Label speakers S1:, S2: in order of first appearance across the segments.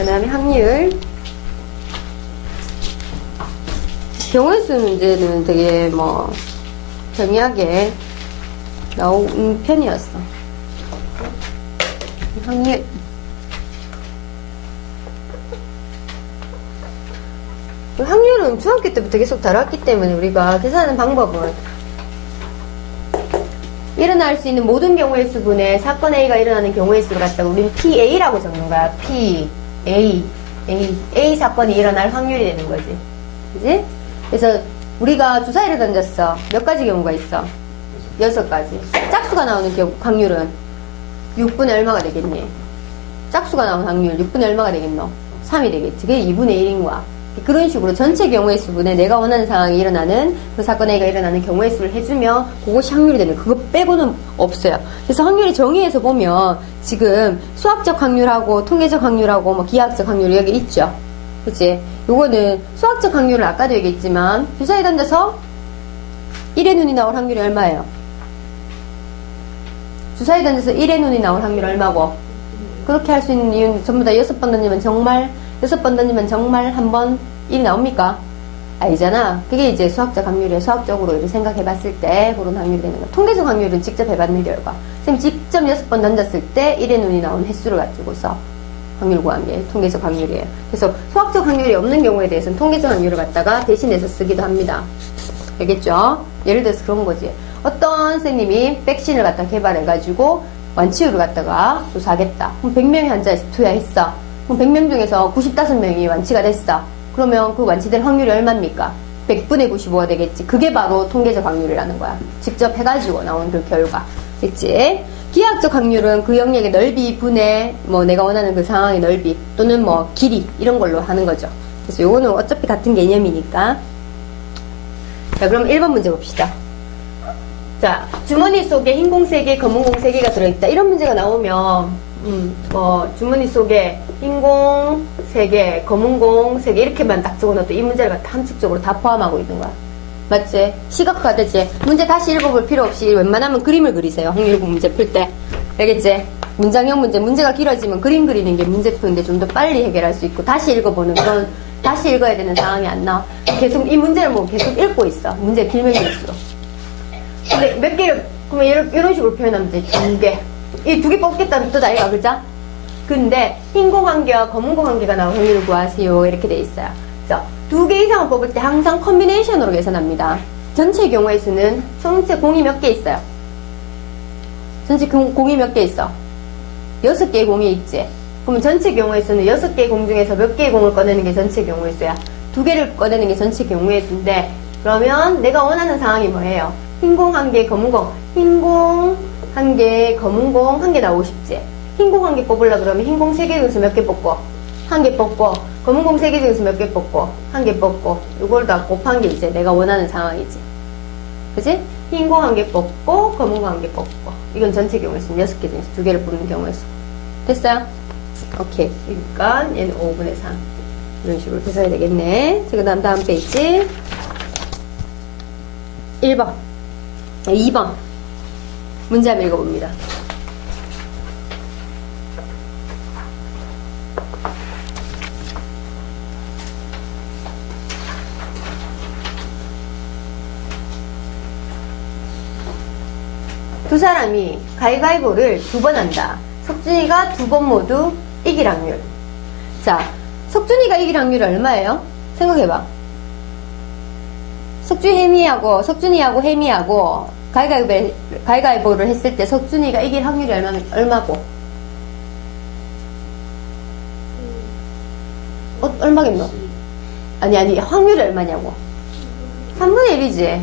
S1: 그 다음에 확률. 경우의 수 문제는 되게 뭐, 정의하게 나온 편이었어. 확률. 그 확률은 중학교 때부터 계속 다뤘기 때문에 우리가 계산하는 방법은 일어날 수 있는 모든 경우의 수분에 사건 A가 일어나는 경우의 수를 갖다가 우리는 PA라고 적는 거야. P, A, A, A 사건이 일어날 확률이 되는 거지. 그지? 그래서 우리가 주사위를 던졌어. 몇 가지 경우가 있어? 여섯 가지. 짝수가 나오는 경우, 확률은 6분의 얼마가 되겠니? 짝수가 나오는 확률 6분의 얼마가 되겠노? 3이 되겠지. 그게 2분의 1인 거야. 그런 식으로 전체 경우의 수분에 내가 원하는 상황이 일어나는 그 사건 A가 일어나는 경우의 수를 해주면 그것이 확률이 되는 그거 빼고는 없어요. 그래서 확률의 정의에서 보면 지금 수학적 확률하고 통계적 확률하고 뭐 기하학적 확률이 여기 있죠. 그치? 요거는 수학적 확률을 아까도 얘기했지만 주사위 던져서 1의 눈이 나올 확률이 얼마예요? 주사위 던져서 1의 눈이 나올 확률 얼마고? 그렇게 할 수 있는 이유는 전부 다 여섯 번 던지면 정말 여섯 번 던지면 정말 한번 일이 나옵니까? 아니잖아. 그게 이제 수학적 확률이에요. 수학적으로 이렇게 생각해 봤을 때 그런 확률이 되는 거. 통계적 확률은 직접 해봤는 결과. 선생님 직접 여섯 번 던졌을 때 1의 눈이 나온 횟수를 가지고서 확률 구한 게 통계적 확률이에요. 그래서 수학적 확률이 없는 경우에 대해서는 통계적 확률을 갖다가 대신해서 쓰기도 합니다. 알겠죠? 예를 들어서 그런 거지. 어떤 선생님이 백신을 갖다 개발해가지고 완치율을 갖다가 조사하겠다. 그럼 100명의 환자에 투여했어. 그럼 100명 중에서 95명이 완치가 됐어. 그러면 그 완치될 확률이 얼마입니까? 100분의 95가 되겠지. 그게 바로 통계적 확률이라는 거야. 직접 해가지고 나온 그 결과. 됐지? 기하학적 확률은 그 영역의 넓이 분의 뭐 내가 원하는 그 상황의 넓이 또는 뭐 길이 이런 걸로 하는 거죠. 그래서 요거는 어차피 같은 개념이니까. 자, 그럼 1번 문제 봅시다. 자, 주머니 속에 흰공 3개, 검은 공 3개가 들어있다. 이런 문제가 나오면, 음, 뭐, 주머니 속에 흰공 3개, 검은 공 3개, 이렇게만 딱 적어놓도 이 문제를 갖다 함축적으로 다 포함하고 있는 거야. 맞지? 시각화 되지? 문제 다시 읽어볼 필요 없이 웬만하면 그림을 그리세요. 확률 문제 풀 때. 알겠지? 문장형 문제, 문제가 길어지면 그림 그리는 게 문제 푸는데 좀 더 빨리 해결할 수 있고, 다시 읽어보는 그런, 다시 읽어야 되는 상황이 안 나와. 계속, 이 문제를 뭐 계속 읽고 있어. 문제 길면 길수록. 근데 몇 개를 그러면 이런, 이런 식으로 표현하면 돼. 두 개. 이 두 개 뽑겠다는 뜻 아이가 그죠? 근데 흰공한 개와 검은 공한 개가 나온 확률을 구하세요. 이렇게 돼 있어요. 그래서 두 개 이상을 뽑을 때 항상 컨비네이션으로 계산합니다. 전체 경우의 수는 전체 공이 몇 개 있어요? 전체 공- 공이 몇 개 있어? 여섯 개의 공이 있지. 그러면 전체 경우의 수는 여섯 개의 공 중에서 몇 개의 공을 꺼내는 게 전체 경우의 수야? 두 개를 꺼내는 게 전체 경우의 수인데 그러면 내가 원하는 상황이 뭐예요? 흰 공 한 개, 검은 공. 흰 공 한 개, 검은 공 한 개 나오고 싶지? 흰 공 한 개 뽑으려 그러면 흰 공 세 개 중에서 몇 개 뽑고? 한 개 뽑고 검은 공 세 개 중에서 몇 개 뽑고? 한 개 뽑고 이걸 다 곱한 게 이제 내가 원하는 상황이지. 그지? 흰 공 한 개 뽑고 검은 공 한 개 뽑고 이건 전체 경우의 수 여섯 개 중에서 두 개를 뽑는 경우의 수. 됐어요? 오케이. 그러니까 얘는 5분의 3. 이런 식으로 계산이 되겠네. 그 다음 다음 페이지. 1번. 2번. 문제 한번 읽어봅니다. 두 사람이 가위바위보를 두 번 한다. 석준이가 두 번 모두 이길 확률. 자, 석준이가 이길 확률이 얼마예요? 생각해봐. 석준 혜미하고 석준이하고 혜미하고 가위가위보, 가위가위보를 했을 때 석준이가 이길 확률이 얼마, 얼마고? 어, 얼마겠노? 아니 아니 확률이 얼마냐고 3분의 1이지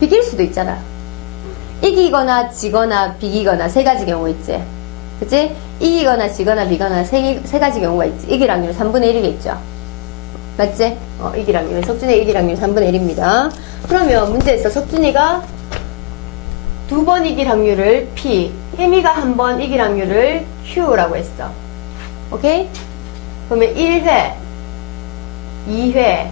S1: 비길 수도 있잖아 이기거나 지거나 비기거나 세 가지 경우 있지 그치? 이기거나 지거나 비거나 세, 세 가지 경우가 있지 이길 확률 3분의 1이겠죠 맞지? 어, 이길 확률. 석준의 이길 확률 3분의 1입니다. 그러면 문제에서 석준이가 두 번 이길 확률을 P, 혜미가 한 번 이길 확률을 Q라고 했어. 오케이? 그러면 1회, 2회,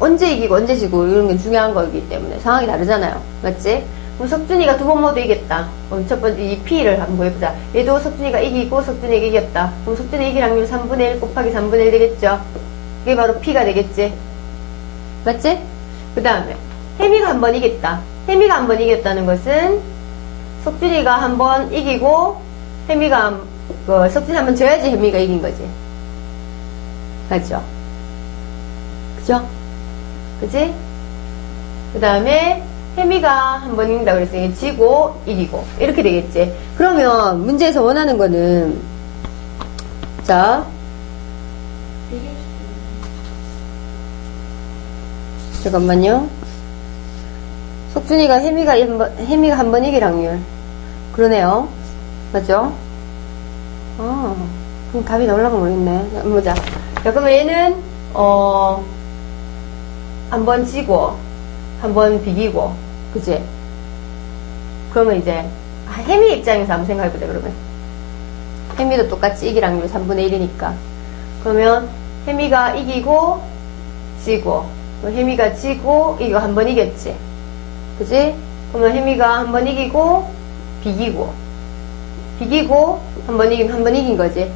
S1: 언제 이기고 언제 지고 이런 게 중요한 거기 때문에 상황이 다르잖아요. 맞지? 그럼 석준이가 두 번 모두 이겼다. 그럼 첫 번째 이 P를 한번 해보자. 얘도 석준이가 이기고 석준이가 이겼다. 그럼 석준이 이길 확률 3분의 1 곱하기 3분의 1 되겠죠? 이게 바로 P가 되겠지? 맞지? 그 다음에 혜미가 한 번 이겼다. 혜미가 한 번 이겼다는 것은 석준이가 한 번 이기고 혜미가 한- 그 석준이 한 번 져야지 혜미가 이긴 거지. 맞죠? 그죠? 그지? 그 다음에 혜미가 한 번 이긴다 그랬으니 지고 이기고 이렇게 되겠지. 그러면 문제에서 원하는 거는 자 잠깐만요. 석준이가 혜미가 한번 혜미가 한 번 이길 확률 그러네요. 맞죠? 아 그럼 답이 나올라가 모르겠네. 보자. 자 그러면 얘는 어 한 번 지고 한 번 비기고 그지? 그러면 이제 아, 혜미 입장에서 한번 생각해보자 그러면 혜미도 똑같이 이길 확률 3분의 1이니까 그러면 혜미가 이기고 지고 혜미가 지고 이거 한 번 이겼지 그지? 그러면 혜미가 한 번 이기고 비기고 비기고 한 번 이긴 한 번 이긴 거지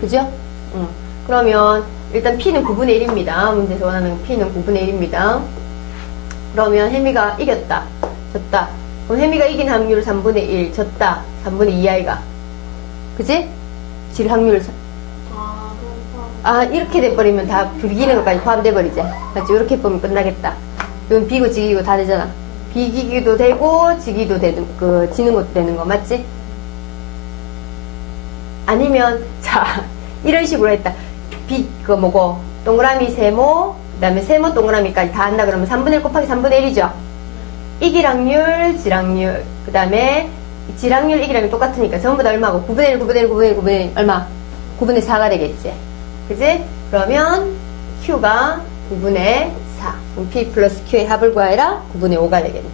S1: 그죠? 응. 그러면 일단 P는 9분의 1입니다. 문제에서 원하는 P는 9분의 1입니다. 그러면 혜미가 이겼다. 졌다. 그럼 혜미가 이긴 확률 3분의 1, 졌다. 3분의 2 아이가. 그지? 질 확률. 사-
S2: 아,
S1: 아, 이렇게 돼버리면 다 비기는 것까지 포함돼버리지. 맞지? 이렇게 보면 끝나겠다. 이건 비고 지기고 다 되잖아. 비기기도 되고, 지기도 되는, 그, 지는 것도 되는 거, 맞지? 아니면, 자, 이런 식으로 했다. 비, 그 뭐고, 동그라미 세모, 그 다음에 세모 동그라미까지 다 한다 그러면 3분의 1 곱하기 3분의 1이죠? 이길 확률, 질확률, 그 다음에 이길 확률 똑같으니까 전부 다 얼마고? 9분의 1, 9분의 1, 9분의 1, 9분의 1, 얼마? 9분의 4가 되겠지. 그지? 그러면 Q가 9분의 4. 그럼 P 플러스 Q의 합을 구하라 9분의 5가 되겠네.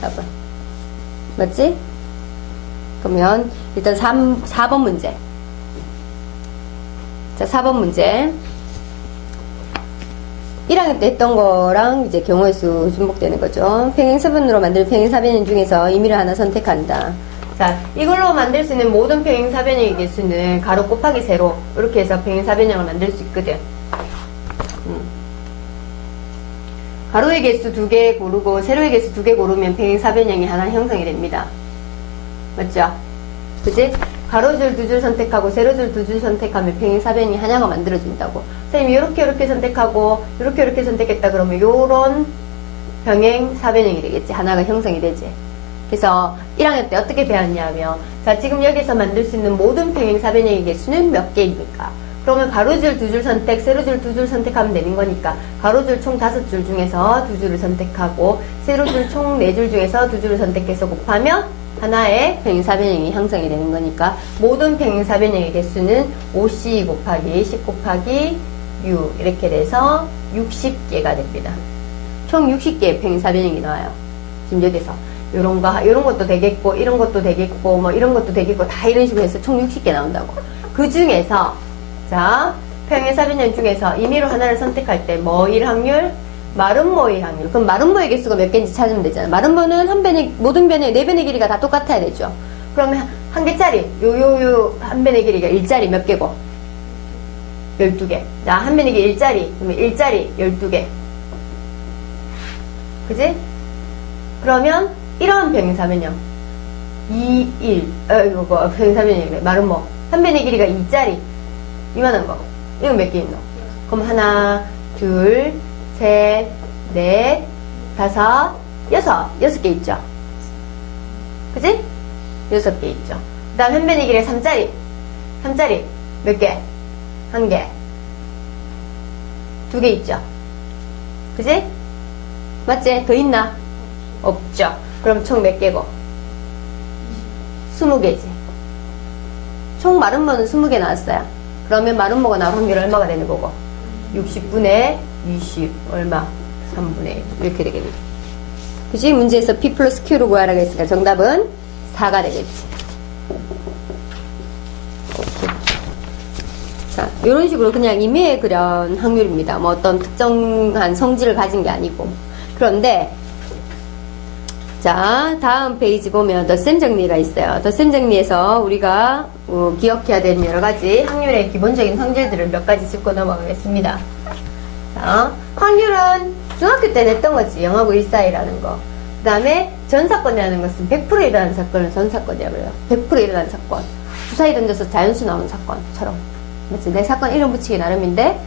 S1: 합은. 맞지? 그러면 일단 3, 4번 문제. 자, 4번 문제. 1학년 때 했던 거랑 이제 경우의 수 중복되는 거죠. 평행사변으로 만들 평행사변인 중에서 임의를 하나 선택한다. 자, 이걸로 만들 수 있는 모든 평행사변의 개수는 가로 곱하기 세로 이렇게 해서 평행사변형을 만들 수 있거든. 음. 가로의 개수 두 개 고르고 세로의 개수 두 개 고르면 평행사변형이 하나 형성이 됩니다. 맞죠? 그지? 가로줄 두 줄 선택하고 세로줄 두 줄 선택하면 평행사변이 하나가 만들어진다고. 선생님이 이렇게 이렇게 선택하고 이렇게 이렇게 선택했다 그러면 요런 병행사변형이 되겠지. 하나가 형성이 되지. 그래서 1학년 때 어떻게 배웠냐면 자 지금 여기서 만들 수 있는 모든 평행사변형의 개수는 몇 개입니까? 그러면 가로줄 두 줄 선택, 세로줄 두 줄 선택하면 되는 거니까 가로줄 총 다섯 줄 중에서 두 줄을 선택하고 세로줄 총 네 줄 중에서 두 줄을 선택해서 곱하면 하나의 평행사변형이 형성이 되는 거니까 모든 평행사변형의 개수는 5c 곱하기 10 곱하기 6 이렇게 돼서 60개가 됩니다. 총 60개의 평행사변형이 나와요. 지금 여기서 요런 거 요런 것도 되겠고 이런 것도 되겠고 뭐 이런 것도 되겠고 다 이런 식으로 해서 총 60개 나온다고. 그 중에서 자 평행사변형 중에서 임의로 하나를 선택할 때 뭐일 확률 마름모의 확률. 그럼 마름모의 개수가 몇 개인지 찾으면 되잖아. 마름모는 한 변의 모든 변의 네 변의 길이가 다 똑같아야 되죠. 그러면 한 개짜리 요 요 요 한 변의 길이가 일짜리 몇 개고 12개. 자, 한 변의 길이 일짜리. 그러면 일짜리 12개. 그지? 그러면 이런 병행사변형 2, 1, 어, 이거 뭐, 병행사변형이래. 말은 뭐, 한 변의 길이가 2짜리. 이만한 거. 이건 몇 개 있노? 그럼 하나, 둘, 셋, 넷, 다섯, 여섯. 여섯 개 있죠? 그지? 여섯 개 있죠. 그 다음 한 변의 길이가 3짜리. 3짜리. 몇 개? 한 개. 두 개 있죠? 그지? 맞지? 더 있나? 없죠. 그럼 총 몇 개고? 20개지. 총 마름모는 20개 나왔어요. 그러면 마름모가 나올 확률 얼마가 되는 거고? 60분의 20 얼마? 3분의 1 이렇게 되겠네. 그지? 문제에서 P 플러스 Q로 구하라고 했으니까 정답은 4가 되겠지. 자, 이런 식으로 그냥 임의의 그런 확률입니다. 뭐 어떤 특정한 성질을 가진 게 아니고. 그런데 자, 다음 페이지 보면 덧셈 정리가 있어요. 덧셈 정리에서 우리가 어, 기억해야 되는 여러 가지 확률의 기본적인 성질들을 몇 가지 짚고 넘어가겠습니다. 자, 확률은 중학교 때 냈던 거지. 0하고 1 사이라는 거. 그 다음에 전사건이라는 것은 100% 일어나는 사건을 전사건이라고 해요. 100% 일어나는 사건. 주사위 던져서 자연수 나오는 사건처럼. 맞지? 내 사건 이름 붙이기 나름인데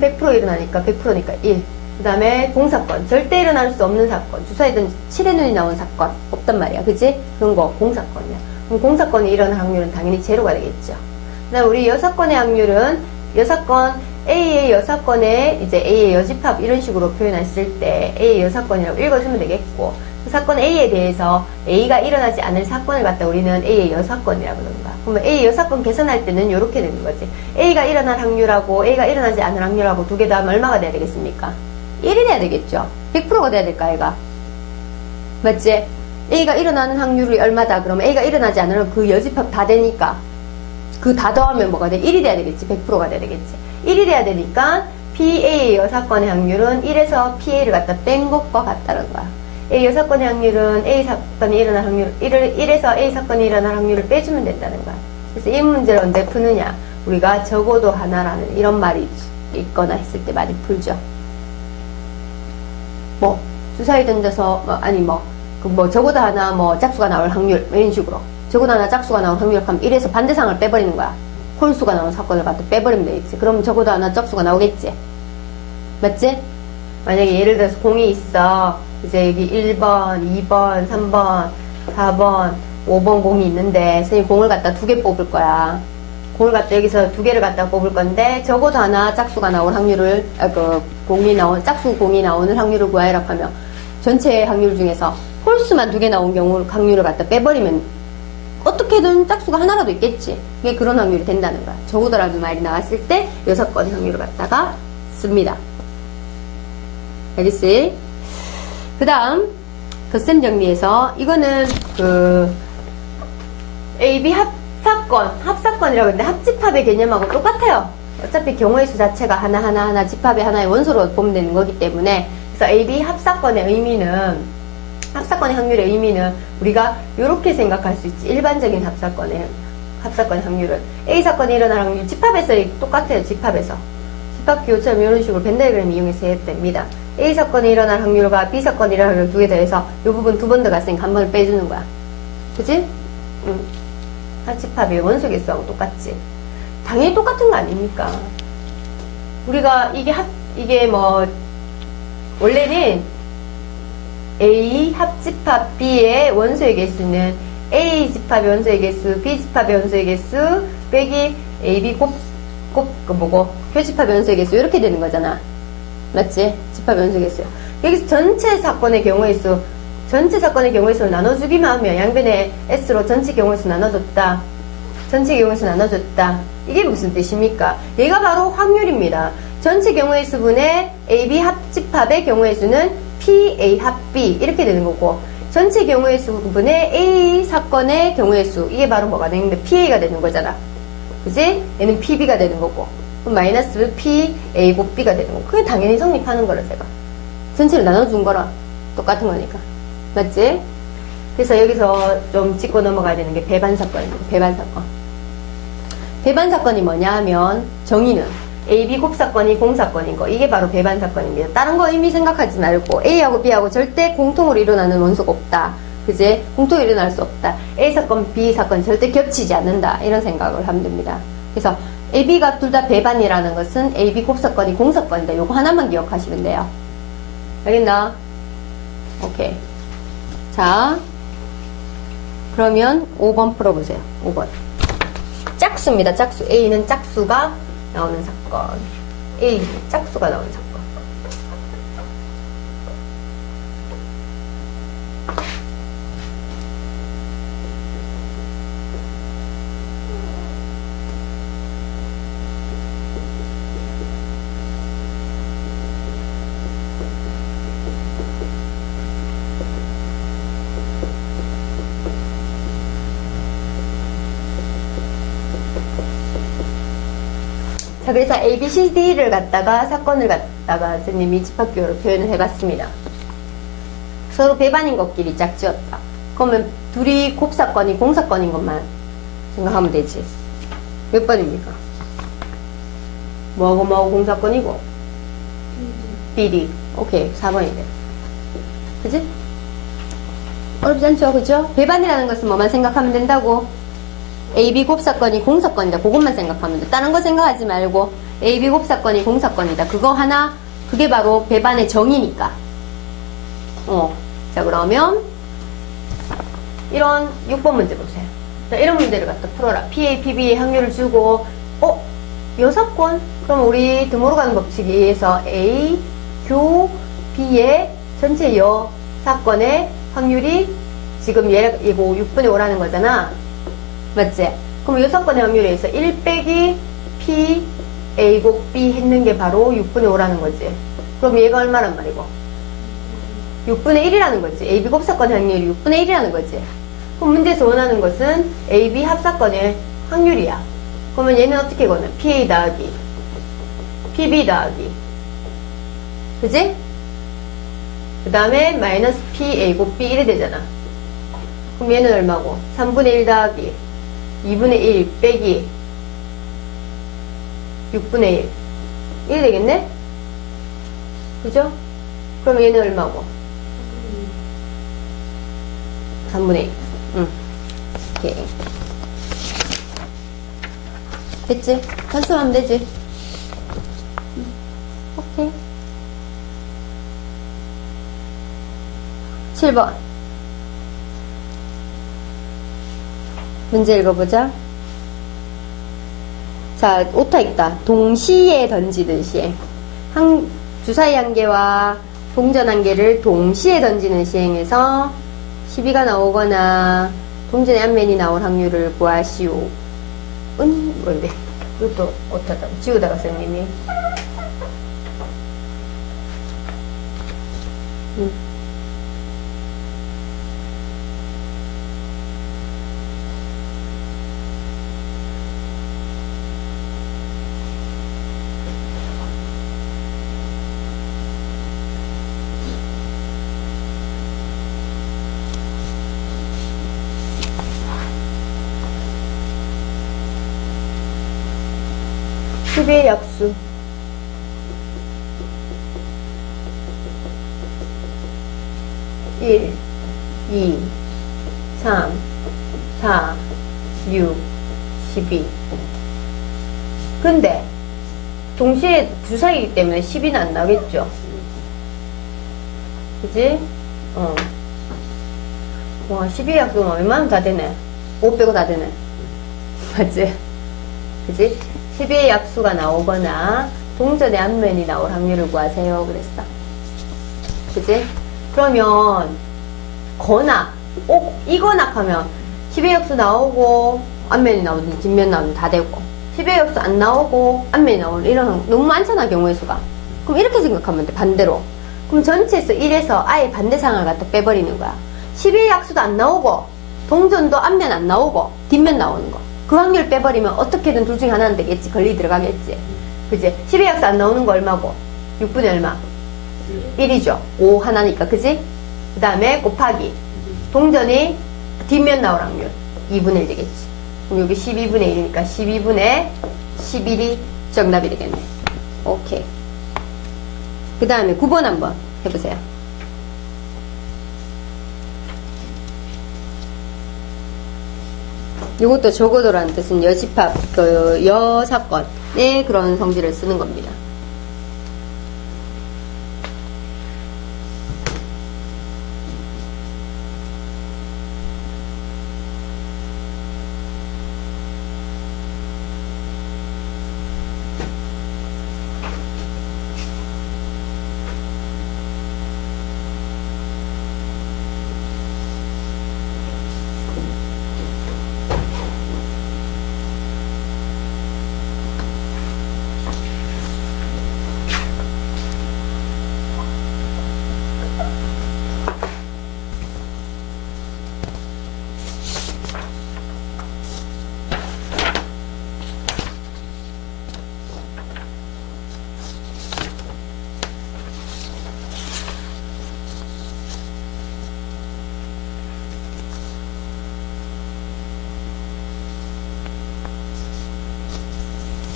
S1: 100% 일어나니까 100%니까 1. 그 다음에 공사건. 절대 일어날 수 없는 사건. 주사위든 7의 눈이 나온 사건. 없단 말이야. 그지? 그런 거 공사건이야. 그럼 공사건이 일어날 확률은 당연히 제로가 되겠죠. 그 다음 우리 여사건의 확률은 여사건 A의 여사건에 이제 A의 여집합 이런 식으로 표현했을 때 A의 여사건이라고 읽어주면 되겠고 그 사건 A에 대해서 A가 일어나지 않을 사건을 갖다 우리는 A의 여사건이라고 거야. 그러면 A 여사건 계산할 때는 이렇게 되는 거지. A가 일어날 확률하고 A가 일어나지 않을 확률하고 두 개 다 얼마가 돼야 되겠습니까? 1이 돼야 되겠죠. 100%가 돼야 될까, A가? 맞지? A가 일어나는 확률이 얼마다? 그러면 A가 일어나지 않으면 그 여집합 다 되니까 그 다 더하면 뭐가 돼? 1이 돼야 되겠지. 100%가 돼야 되겠지. 1이 돼야 되니까 PA 여사건의 확률은 1에서 PA를 갖다 뺀 것과 같다는 거야. A 여사건의 확률은 A 사건이 일어날 확률, 1을, 1에서 A 사건이 일어날 확률을 빼주면 된다는 거야. 그래서 이 문제를 언제 푸느냐? 우리가 적어도 하나라는 이런 말이 있거나 했을 때 많이 풀죠. 뭐, 주사위 던져서, 뭐, 아니 뭐, 그 뭐, 적어도 하나 뭐, 짝수가 나올 확률, 뭐 이런 식으로. 적어도 하나 짝수가 나올 확률 하면 1에서 반대상을 빼버리는 거야. 홀수가 나온 사건을 갖다 빼버리면 되겠지. 그럼 적어도 하나 짝수가 나오겠지. 맞지? 만약에 예를 들어서 공이 있어. 이제 여기 1번, 2번, 3번, 4번, 5번 공이 있는데, 선생님 공을 갖다 두 개 뽑을 거야. 공을 갖다 여기서 두 개를 갖다 뽑을 건데, 적어도 하나 짝수가 나올 확률을, 아, 그, 공이 나온, 짝수 공이 나오는 확률을 구하라고 하면, 전체 확률 중에서 홀수만 두 개 나온 경우 확률을 갖다 빼버리면, 어떻게든 짝수가 하나라도 있겠지. 이게 그런 확률이 된다는 거야. 적어도라는 말이 나왔을 때, 여섯 건의 확률을 갖다가 씁니다. 알겠지? 그 다음, 덧셈 정리해서, 이거는 그, AB 합 사건, 합사건이라고 하는데 합집합의 개념하고 똑같아요. 어차피 경우의 수 자체가 하나하나 하나 집합의 하나의 원소로 보면 되는 거기 때문에 그래서 AB 합사건의 의미는 합사건의 확률의 의미는 우리가 이렇게 생각할 수 있지. 일반적인 합사건의 합사건의 확률은 A 사건이 일어날 확률 집합에서 똑같아요. 집합에서 집합 기호처럼 이런 식으로 벤다이그램 이용해서 해도 됩니다. A 사건이 일어날 확률과 B 사건이 일어날 확률 두 개 더해서 이 부분 두 번 더 갔으니까 한 번을 빼주는 거야. 그지? 응. 합집합의 원소 개수하고 똑같지. 당연히 똑같은 거 아닙니까? 우리가 이게 합, 이게 뭐, 원래는 A 합집합 B의 원소의 개수는 A 집합의 원소의 개수, B 집합의 원소의 개수, 빼기 AB 곱, 곱, 그 뭐고, 교집합의 원소의 개수, 이렇게 되는 거잖아. 맞지? 집합의 원소의 개수. 여기서 전체 사건의 경우의 수, 전체 사건의 수를 나눠주기만 하면 양변에 S로 전체 경우의 수 나눠줬다. 전체 경우의 수 나눠줬다. 이게 무슨 뜻입니까? 얘가 바로 확률입니다. 전체 경우의 수분의 AB 합집합의 경우의 수는 PA 합 B 이렇게 되는 거고 전체 경우의 수분의 A 사건의 경우의 수 이게 바로 뭐가 되는 데 PA가 되는 거잖아. 그지? 얘는 PB가 되는 거고 그럼 마이너스 PA 곱 B가 되는 거고 그게 당연히 성립하는 거라 제가 전체를 나눠준 거랑 똑같은 거니까 맞지? 그래서 여기서 좀 짚고 넘어가야 되는 게 배반 사건입니다. 배반 사건. 배반 사건이 뭐냐 하면 정의는 AB 곱사건이 공사건인 거 이게 바로 배반 사건입니다. 다른 거 의미 생각하지 말고 A하고 B하고 절대 공통으로 일어나는 원소가 없다. 그제 공통으로 일어날 수 없다. A 사건, B 사건 절대 겹치지 않는다. 이런 생각을 하면 됩니다. 그래서 AB가 둘 다 배반이라는 것은 AB 곱사건이 공사건이다. 요거 하나만 기억하시면 돼요. 알겠나? 오케이. 자, 그러면 5번 풀어보세요. 5번. 짝수입니다. 짝수. A는 짝수가 나오는 사건. A 짝수가 나오는 사건. 자, 그래서 A, B, C, D를 갖다가 사건을 갖다가 선생님이 집합기호로 표현을 해봤습니다. 서로 배반인 것끼리 짝지었다. 그러면 둘이 곱사건이 공사건인 것만 생각하면 되지. 몇 번입니까? 뭐하고 뭐하고 공사건이고 비리. 오케이 4번이네. 그지? 어렵지 않죠? 그죠? 배반이라는 것은 뭐만 생각하면 된다고? AB 곱사건이 공사건이다. 그것만 생각하면 돼. 다른 거 생각하지 말고 AB 곱사건이 공사건이다. 그거 하나 그게 바로 배반의 정의니까. 어. 자 그러면 이런 6번 문제 보세요. 자, 이런 문제를 갖다 풀어라. PA, PB의 확률을 주고 어? 여섯 건? 그럼 우리 드모로 가는 법칙에 의해서 A, Q, B의 전체 여 사건의 확률이 지금 얘, 이거 6분의 5라는 거잖아. 맞지? 그럼 여섯 건의 확률에 의해서 1 빼기 P, A 곱 B 했는 게 바로 6분의 5라는 거지. 그럼 얘가 얼마란 말이고? 6분의 1이라는 거지. AB 곱사건의 확률이 6분의 1이라는 거지. 그럼 문제에서 원하는 것은 AB 합사건의 확률이야. 그러면 얘는 어떻게 거는? PA 더하기 PB 더하기 그지? 그 다음에 마이너스 PA 곱 B 이래 되잖아. 그럼 얘는 얼마고? 3분의 1 더하기 2분의 1 빼기 6분의 1 이래 되겠네? 그죠? 그럼 얘는 얼마고? 3분의 1. 응. 오케이. 됐지? 단수하면 되지? 응. 오케이. 7번. 문제 읽어보자. 자, 오타 있다. 동시에 시행. 한, 주사위 한 개와 동전 한 개를 동시에 던지는 시행에서 시비가 나오거나 동전의 앞면이 나올 확률을 구하시오. 은, 뭔데? 이것도 오타다. 지우다가 선생님이. 음. 수비의 약수. 일, 이, 삼, 사, 육, 십이. 근데, 동시에 주사이기 때문에 10이는 안 나겠죠? 그지? 어. 와, 12의 약수가 얼마나 다 되네. 5 빼고 다 되네. 맞지? 그지? 10의 약수가 나오거나 동전의 앞면이 나올 확률을 구하세요. 그랬어. 그지? 그러면 거나 꼭 이거나 하면 10의 약수 나오고 앞면이 나오든 뒷면 나오든 다 되고 10의 약수 안 나오고 앞면이 나오는 이런 너무 많잖아 경우의 수가. 그럼 이렇게 생각하면 돼 반대로. 그럼 전체에서 1에서 아예 반대 상황을 갖다 빼버리는 거야. 10의 약수도 안 나오고 동전도 앞면 안 나오고 뒷면 나오는 거. 그 확률 빼버리면 어떻게든 둘 중에 하나는 되겠지. 걸리 들어가겠지. 그지? 10의 약수 안 나오는 거 얼마고? 6분의 얼마? 1이죠. 5 하나니까. 그지? 그 다음에 곱하기. 동전이 뒷면 나올 확률. 2분의 1 되겠지. 그럼 여기 12분의 1이니까 12분의 11이 정답이 되겠네. 오케이. 그 다음에 9번 한번 해보세요. 이것도 적어도라는 뜻은 여집합, 그 여사건의 그런 성질을 쓰는 겁니다.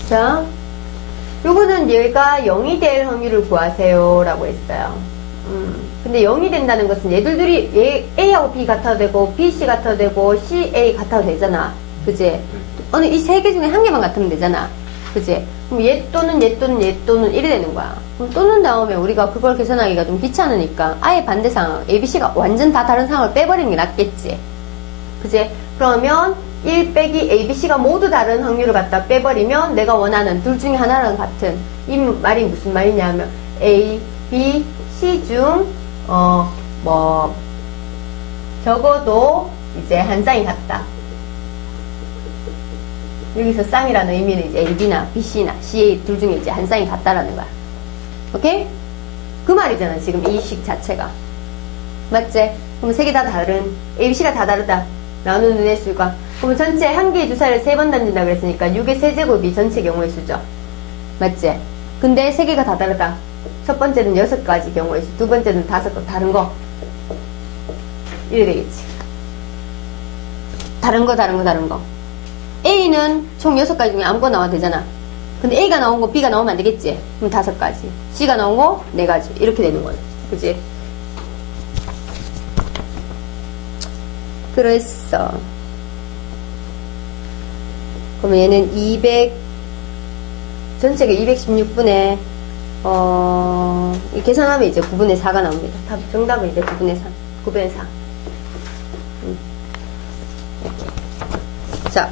S1: 자, 요거는 얘가 0이 될 확률을 구하세요. 라고 했어요. 음, 근데 0이 된다는 것은 얘들 둘이 얘 A하고 B 같아도 되고, B, C 같아도 되고, C, A 같아도 되잖아. 그지? 어느 이 세 개 중에 한 개만 같으면 되잖아. 그지? 그럼 얘 또는 얘 또는 얘 또는 이래 되는 거야. 그럼 또는 나오면 우리가 그걸 계산하기가 좀 귀찮으니까 아예 반대 상황, A, B, C가 완전 다 다른 상황을 빼버리는 게 낫겠지. 그지? 그러면 1 빼기 A, B, C가 모두 다른 확률을 갖다 빼버리면 내가 원하는 둘 중에 하나랑 같은 이 말이 무슨 말이냐면 A, B, C 중 어, 뭐 적어도 이제 한 쌍이 같다. 여기서 쌍이라는 의미는 이제 A, B나 B, C나 C 둘 중에 이제 한 쌍이 같다라는 거야. 오케이? 그 말이잖아, 지금 이 식 자체가. 맞지? 그럼 세 개 다 다른, A, B, C가 다 다르다. 나누는 횟수가. 그럼 전체 한 개의 주사를 세 번 던진다 그랬으니까 6의 세제곱이 전체 경우의 수죠. 맞지? 근데 세 개가 다 다르다. 첫 번째는 여섯 가지 경우의 수, 두 번째는 다섯 거, 다른 거. 이래 되겠지. 다른 거, 다른 거, 다른 거. A는 총 여섯 가지 중에 아무거나 나와도 되잖아. 근데 A가 나온 거 B가 나오면 안 되겠지? 그럼 다섯 가지. C가 나온 거 네 가지. 이렇게 되는 거야. 그지? 그랬어. 그러면 얘는 200, 전체가 216분에, 어, 이 계산하면 이제 9분의 4가 나옵니다. 답, 정답은 이제 9분의 3. 9분의 4. 음. 이렇게. 자.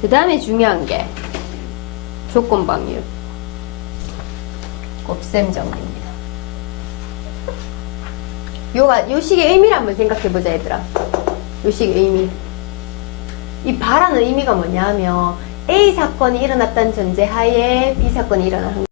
S1: 그 다음에 중요한 게, 조건방률. 곱셈 정리입니다. 요가, 요 식의 의미를 한번 생각해보자, 얘들아. 요 식의 의미. 이 바라는 의미가 뭐냐 하면, A 사건이 일어났다는 전제 하에 B 사건이 확률.